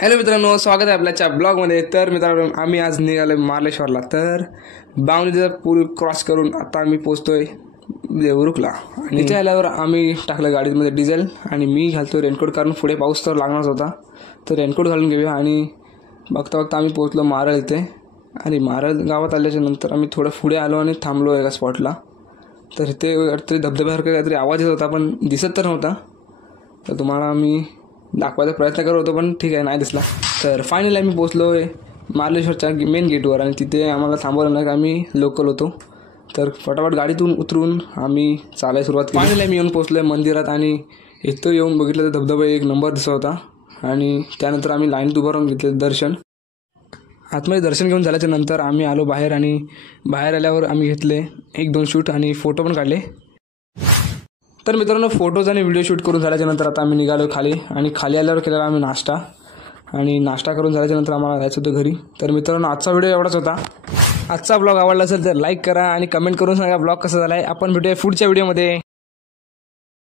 Hello मित्रांनो, स्वागत आहे आपल्याच्या ब्लॉगमध्ये। तर मित्रांनो, आम्ही आज निघालो मार्लेश्वरला। तर बावणीचा पूल क्रॉस करून आता आम्ही पोहोचतोय देवरुखला। आणि इथे आल्यावर आम्ही टाकलं गाडीमध्ये डिझेल आणि मी घालतोय रेनकोट, कारण पुढे पाऊस तर लागणारच होता। तर रेनकोट घालून घेऊया आणि बघता बघता आम्ही पोहोचलो मारळ इथे। आणि मारळ गावात आल्याच्या नंतर आम्ही थोडं पुढे आलो आणि थांबलो एका स्पॉटला। तर इथे काहीतरी धबधब्यासारखं काहीतरी आवाज येत होता, पण दिसत तर नव्हता। तर तुम्हाला मी दाखवायचा प्रयत्न करत होतो, पण ठीक आहे, नाही दिसला। तर फायनली आम्ही पोहोचलो मार्लेश्वरच्या मेन गेटवर आणि तिथे आम्हाला थांबवलं नाही, आम्ही लोकल होतो। तर फटाफट गाडीतून उतरून आम्ही चालायला सुरुवात केली। फायनली आम्ही येऊन पोहोचलो मंदिरात आणि इथं येऊन बघितलं तर धबधबा एक नंबर दिसत होता। आणि त्यानंतर आम्ही लाईनीत उभं राहून घेतलं दर्शन। आतमध्ये दर्शन घेऊन झाल्याच्या नंतर आम्ही आलो बाहेर आणि बाहेर आल्यावर आम्ही घेतले 1-2 शूट आणि फोटो पण काढले। तर मित्रांनो, फोटोज आणि व्हिडिओ शूट करून झाल्याच्या नंतर आता आम्ही निघालो खाली आणि खाली आल्यावर केलेला आम्ही नाश्ता आणि नाश्ता करून झाल्याच्या नंतर आम्हाला जायचं होतं घरी। तर मित्रांनो, आजचा व्हिडिओ एवढाच होता। आजचा ब्लॉग आवडला असेल तर लाईक करा आणि कमेंट करून सांगा ब्लॉग कसा झाला आहे। आपण भेटूया पुढच्या व्हिडिओमध्ये।